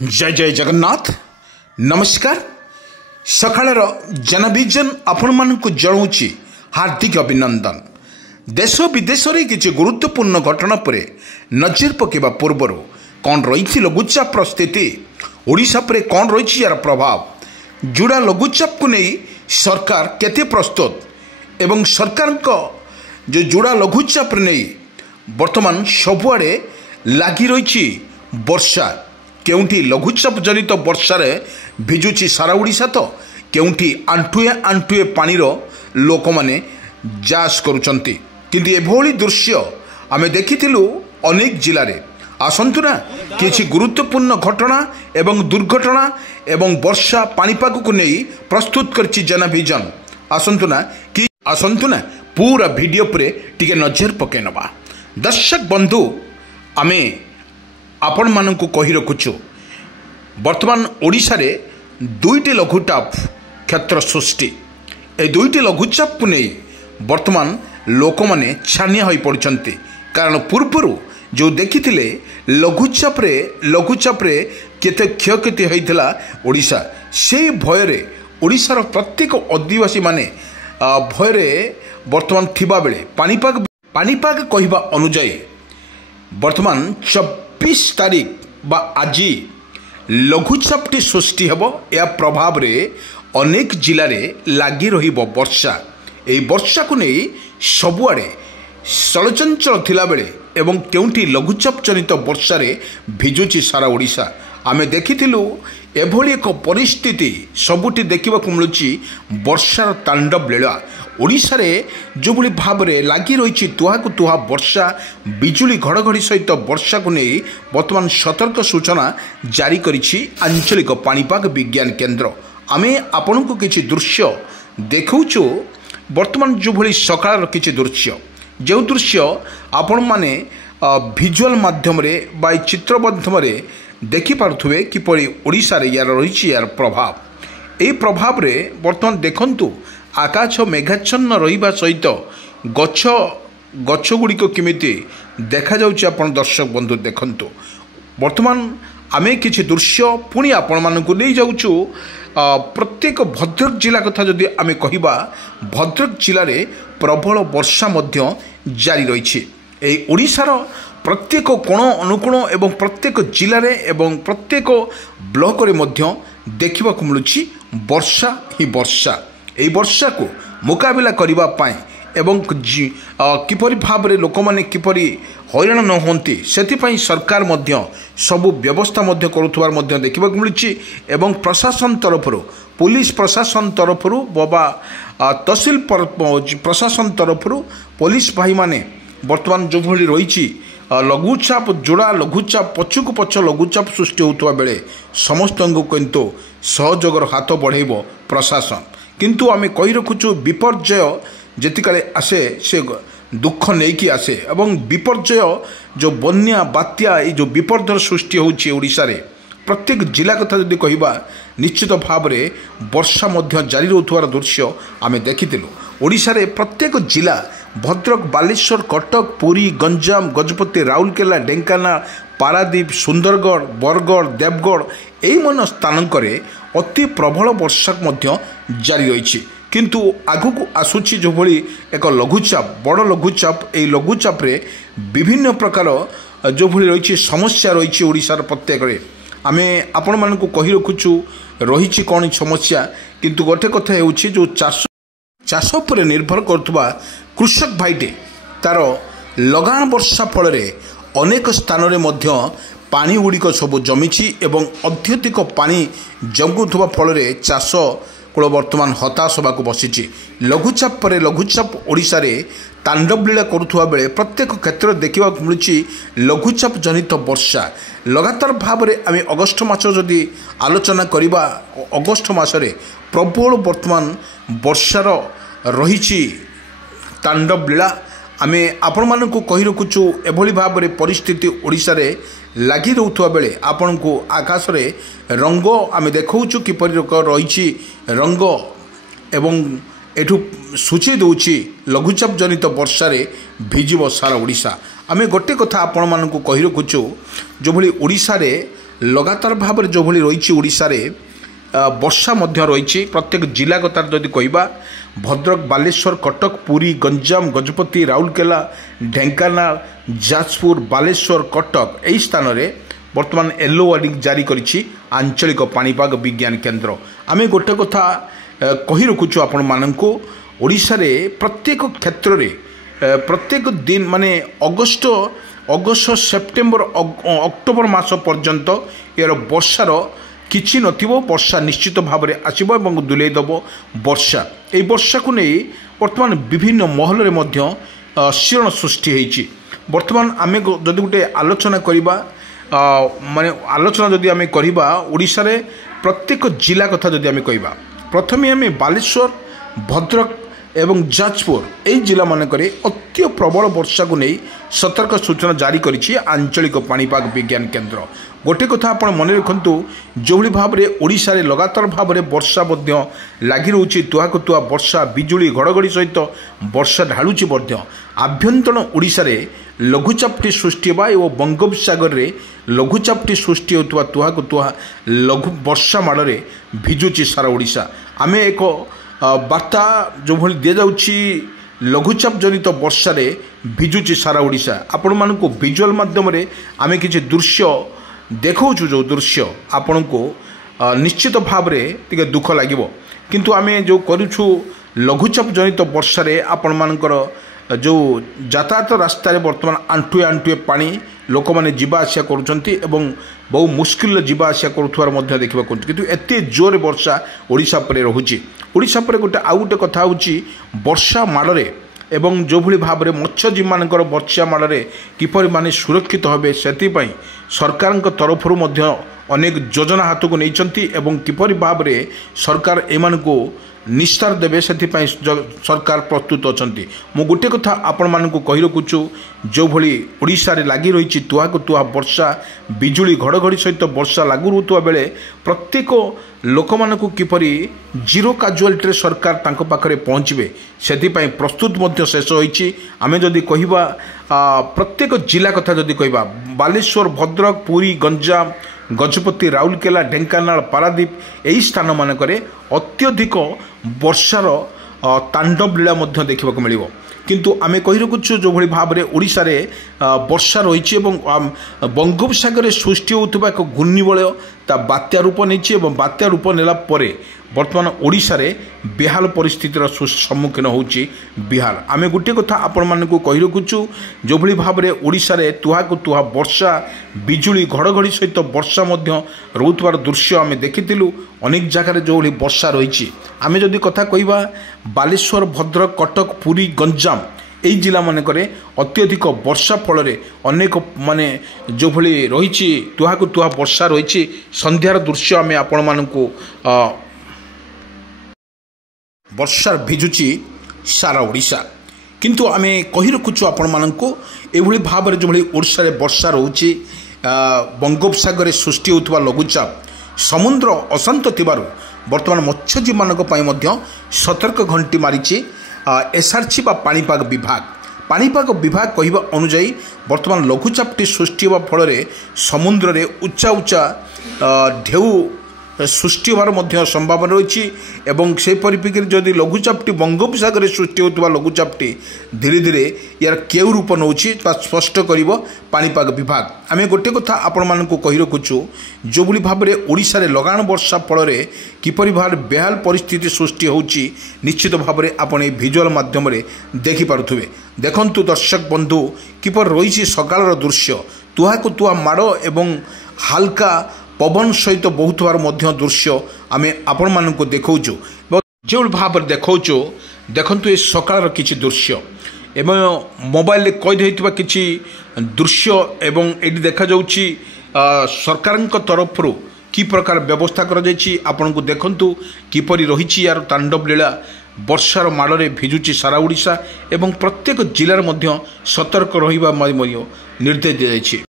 जय जय जगन्नाथ नमस्कार सकाळर जनविजन आपण मानक जणाऊँगी हार्दिक अभिनंदन। देश विदेश में किसी गुरुत्वपूर्ण घटना पर नजर पकेबा पूर्वर कौन रही लघुचाप स्थिति ओडिशा पर कौन रही यार प्रभाव जोड़ा लघुचाप को नहीं सरकार केते प्रस्तुत एवं सरकार जो जोड़ा लघुचाप नहीं वर्तमान सबुआड़े लगी रही वर्षा केउंठी लघुचाप जनित वर्षार भिजुची सारा ओडिशा तो केउंठी आंठुए आंठुए पानीर लोक मैंने जास करुचंती किंतु एभली दृश्य आमे देखिथिलु अनेक जिले आसंतु ना किछि गुरुत्वपूर्ण घटना एवं दुर्घटना एवं वर्षा पानीपाग को नहीं प्रस्तुत करछि जनविजन आसंतु ना पूरा वीडियो पर टिके नजर पके नबा। दर्शक बंधु आमे आपण मानकु कहि रखुछु वर्तमान ओडिशा रे दुईटी लघुचाप क्षेत्र सृष्टि ए दुईटी लघुचाप को नहीं वर्तमान लोक माने छानिया होई पड़छंती कारण पूर्वरु जो देखिथिले लघुचाप रे केते क्षयक्षति होइथिला ओडिशा से भय रे ओडिशार प्रत्येक आदिवासी माने भय रे वर्तमान थिबा बेले पानीपाग कहिबा अनुଯାୟୀ वर्तमान 24 तारीख बा आज लघुचापटी सृष्टि हेब या प्रभाव रे अनेक जिले में लगी रहिबो वर्षा एई वर्षा को नहीं सबुआड़े चलचंचल थिला बेले एवं केउंठी लघुचाप जनित वर्षा रे भिजुची सारा ओडिशा आमे देखिथिलु एभली एक परिस्थिति सबुठी देखिबाकु मिलुची वर्षार तांडव लीला ओडिशा रे जो भली भाव रे लगी रही तुहाकु तुहा वर्षा बिजुली घड़घड़ी सहित वर्षा को नहीं वर्तमान सतर्क सूचना जारी करिछि आंचलिक पानीपाग विज्ञान केन्द्र। आमे आपनकु किछि दृश्य देखौछु वर्तमान जो भली सकाळ किछि दृश्य जो दृश्य आपण माने विजुअल माध्यम रे बा चित्र माध्यम रे देखि पारुथुबे किपरि ओडिशा रे यार रही यार प्रभाव ए प्रभाव रे वर्तमान देखंतु आकाश मेघाच्छन्न रहिबा सहित गछ गछगुड़िक केमिति देखा जाउछि आपण दर्शक बंधु देखंतु वर्तमान आमे किछि दृश्य पुणी आपण मानकु नै जाउछु प्रत्येक भद्रक जिला कथा जदि आमे कहिबा भद्रक जिले रे प्रबल वर्षा मध्य जारी रहिछि एई ओडिशार प्रत्येक कोण अनुकोण एवं प्रत्येक जिले रे एवं प्रत्येक ब्लॉक रे मध्य देखिबाकु मिलुछि वर्षा ही वर्षा एई वर्षा को मुकाबिला करिबा पाई एवं किपरि भाव रे लोक माने किपरि हैरान न होंती सेति सरकार मध्य सबु व्यवस्था मध्य करुथबार मध्य देखिबाकु मिलुछि एवं प्रशासन तरफरु पुलिस प्रशासन तरफरु बाबा तहसील प्रशासन तरफरु पुलिस भाई माने वर्तमान जो भली रही लघुचाप जोड़ा लघुचाप पछुक पछ लघुचाप सृष्टि होता बेले समस्त किंतु सहयोगर हाथ बढ़ेब प्रशासन किंतु आमे कही रखुचु विपर्यय जेतिकाले आसे से दुख नहीं आसे एवं विपर्यय जो बन्या बात्या ये जो विपर्यय सृष्टि होउछि ओडिशा रे प्रत्येक जिला कथा जदि कहिबा निश्चित भाव में वर्षा मध्य जारी रहउथवार दृश्य आमे देखिथिलु ओडिशा रे प्रत्येक जिला भद्रक बालेश्वर कटक पुरी गंजाम गजपति राउरकेला ढेंकानाल पारादीप सुंदरगढ़ बरगढ़ देवगढ़ एई मन स्थानकरे अति प्रबल वर्षा मध्य जारी रही किंतु आगु आसुची जो भली एक लघुचाप बड़ लघुचाप ए लघुचाप रे विभिन्न प्रकार जो भली रही समस्या रही ओडिशार प्रत्येक रे आमे आपण मानकु कहि रखुछु रही कौन समस्या किंतु गोटे कथा होउछि जो चाष पर निर्भर करुवा कृषक भाईटे तार लगान वर्षा फल अनेक स्थान रे मध्य पानी गुड़िक सब जमीची एवं अत्यधिक पानी जमुवा फल चाष कूल वर्तमान हताश होगा बसी लघुचाप पर लघुचाप ओडिशा रे तांडव लीला करुवा बेले प्रत्येक क्षेत्र देखा मिलूँ लघुचाप जनित वर्षा लगातार भाव में आम अगस्ट मास जदि आलोचना करवा अगस्ट मसरे प्रबल वर्तमान वर्षार रही तांडव लीला आमे आपण मानकु कहि रखुछु एभली भाव में परिस्थिति ओडिशा रे लगी रहउथवा बेले आपण को आकाश रे रंग आमे देखौछु किपरि रही रंग एवं एठू सूची दउछि लघुचाप जनित वर्षा रे भिजिब सारा ओडिशा आमे गोटे कथा आपण मानकु कहि रखुछु जो भली ओडिशा रे लगातार भाव में जो भली रही ओडिशा रे वर्षा मध्य रही प्रत्येक जिला कथा जदि कहवा भद्रक बालेश्वर कटक पुरी गंजाम गजपति राउरकेला ढेंकानाल जाजपुर बालेश्वर कटक यही स्थान में वर्तमान येलो वार्निंग जारी करिछि आंचलिक पाणीपाग विज्ञान केन्द्र। आमे गोटे कथा कही रखुछु आपण माननकु ओडिशा रे प्रत्येक क्षेत्र रे प्रत्येक दिन माने अगस्त सेप्टेम्बर अक्टोबर मास पर्यंत यार वर्षार किछि नथिबो। वर्षा निश्चित भाव में आसिबो एवं दुलै दबो वर्षा। एई वर्षा को नहीं वर्तमान विभिन्न महल रे मध्य शिरण सृष्टि होइछि। वर्तमान आमे जदि गोटे आलोचना करिबा माने आलोचना जदि आमे करिबा ओडिशा रे प्रत्येक जिला कथा जदि आमे कहिबा प्रथमे आमे बालेश्वर भद्रक एवं जाजपुर यही जिला मानकरे अति प्रबल वर्षा को नहीं सतर्क सूचना जारी करिछि आंचलिक पाणीपाग विज्ञान केन्द्र। गोटे कथा आपण मन रखु जो भाव में ओडिशा रे लगातार भाव में वर्षा लगी रोचे तुहाको तुहा वर्षा बिजुली घड़घड़ी सहित वर्षा ढालुची आभ्यंतरण ओडिशा रे लघुचापटी सृष्टि एवं बंगोपसागर रे लघुचापटी सृष्टि होता तुहाको तुहा लघु वर्षा माड़े भिजुची सारा ओडिशा। आमे एक वार्ता जो भली दि जाउछि लघुचाप जनित वर्षा रे भिजुची सारा ओडिशा। आपण मानकु विजुअल माध्यम रे आमे किछि दृश्य देखौछु जो दृश्य आपण को निश्चित भाव रे तिके दुख लागिबो किंतु आमे जो करूछु लघुचाप जनित वर्षा रे आपण मानकर जो यातायात रास्ता रे वर्तमान आंठुए आंठुए पानी लोक माने जीवा आसिया करूछंती एवं बहु मुश्किल जीवा आसिया करूथवार मध्य देखिबा किंतु एते जोर वर्षा ओडिशा परे रहुची। ओडिशा परे गोटे आउ गोटे कथा होची वर्षा माड़े एवं जो भली भाव में मत्स्यजीवी मानकर वर्षा माड़े किपरि माने सुरक्षित होबे सेतिपई सरकार तरफ अनेक योजना हाथ को नहीं एवं किपरि भाव में सरकार एमानकु निस्तार देवे से सरकार प्रस्तुत अच्छा। मु गोटे कथा आपण मानकु कहि रखुछु जो भली ओडिशा रे लागी रही तुहाको तुहा वर्षा बिजुली घड़घड़ी सहित वर्षा लागू रुतुवा बेले प्रत्येक लोक मानकु किपरि जीरो काजुआलिटी सरकार तांको पाखरे पहुँचबे सेतिपई प्रस्तुत मध्य शेष होईछि। आमे जदि कहिबा प्रत्येक जिला कथा जदि कहिबा बालेश्वर भद्रक पुरी गंजाम गजपति राउरकेला ढेंकानाल पारादीप यही स्थान मानकरे अत्यधिक वर्षार तांडव लीला मध्य देखा मिलिबो किंतु आमे कहि रखुछु जो भली भाव में ओडिशा रे वर्षा रही बंगोपसागर सृष्टि होता एक घूर्णिबलय ता बात्या रूप नहीं बात्या रूप नेला परे वर्तमान ओडिशा रे बेहाल परिस्थितिर सम्मुखीन होउची बिहार। आमे गोटे कथा आपण मानकु कहि रखुछु जो भली भाव में ओडिशा रे तुहाको तुहा वर्षा बिजुली घड़घड़ी सहित वर्षा मध्य रोथवार दृश्य आमे देखिथिलु अनेक जगह जो भली वर्षा रही। आमे जदि कथा कहिबा बालेश्वर भद्रक कटक पुरी गंजाम यही जिला मानकरे अत्यधिक वर्षा फल अनेक माने जो भली रही तुहाको तुहा वर्षा रही संध्यार दृश्य आमे आपण मानकु वर्षार भिजुची सारा ओडिशा किंतु आमे कहि रखुछु आपण मानकु एभली भाव में जो भली ओडिशा रे वर्षा रहउची बंगोपसागर सृष्टि होता लघुचाप समुद्र अशांत थिबारु वर्तमान मत्स्यजीवी मानक पई मध्य सतर्क घंटी मारिछि एसआरसी बा पाणीपाग विभाग कहवा अनुजाई वर्तमान लघुचापटी सृष्टि होगा फल समुद्र रे उच्चा उच्चा ढेउ सृष्टि होवार संभावना रही एवं से परिप्रेक्षी जदि लघुचापटी बंगोपसागर सृष्टि होता लघुचापटी धीरे धीरे यार केउ रूप नौ स्पष्ट कर पाणीपाग विभाग। आमे गोटे कथा आपण मानकु कहि रखुछु जो भली भाव में ओडिशा रे लगान वर्षा फल किपरि भाव बेहाल परिस्थिति सृष्टि होउची निश्चित भाव में आपण ए विजुअल माध्यम रे देखि पारुथुबे। देखंतु दर्शक बंधु किपर रही सकाळर दृश्य तुहाको तुहा माड़ एवं हाल्का पवन सहित बहुत बार मध्य दृश्य आमे आपण मानकु देखौछु जो भाव देखौछु देखंतु ए सकाळर किछि दृश्य एवं मोबाइल रे कैद होइतबा किछि दृश्य एवं एटी देखा जाउछि सरकार तरफ कि प्रकार व्यवस्था करा जाइछि आपण को देखंतु किपरि रहिछि यार तांडव लीला वर्षार माड़े भिजुची सारा ओडिशा एवं प्रत्येक जिलार मध्य सतर्क रहिबा निर्देश दिया जाइछि।